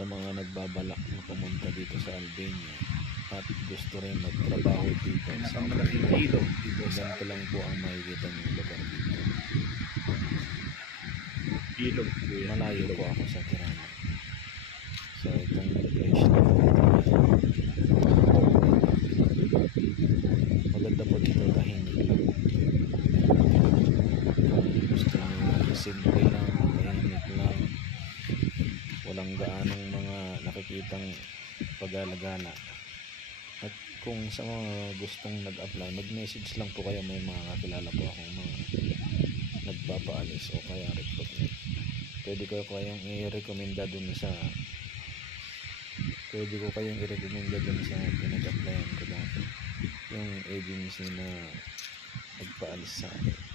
sa mga nagbabalak na pumunta dito sa Albania at gusto rin magtrabaho dito sa Malaking ilog dito sa ganito lang po ang makikita niyong lugar dito. ilog po yan. Malayo po ako sa Tirana. So itong place na ito, maganda po dito, tahimik lang. Kung gusto niyo simple lang, tahimik lang, walang gaanong mga nakikitang pag-alagala. At kung sa mga gustong nag-apply, mag-message lang po kayo, may mga kakilala po akong mga nagpapaalis o kaya recruitment. Pwede ko kayong i-recommenda dun sa pinag-applyan ko dati, yung agency na nagpaalis sa akin.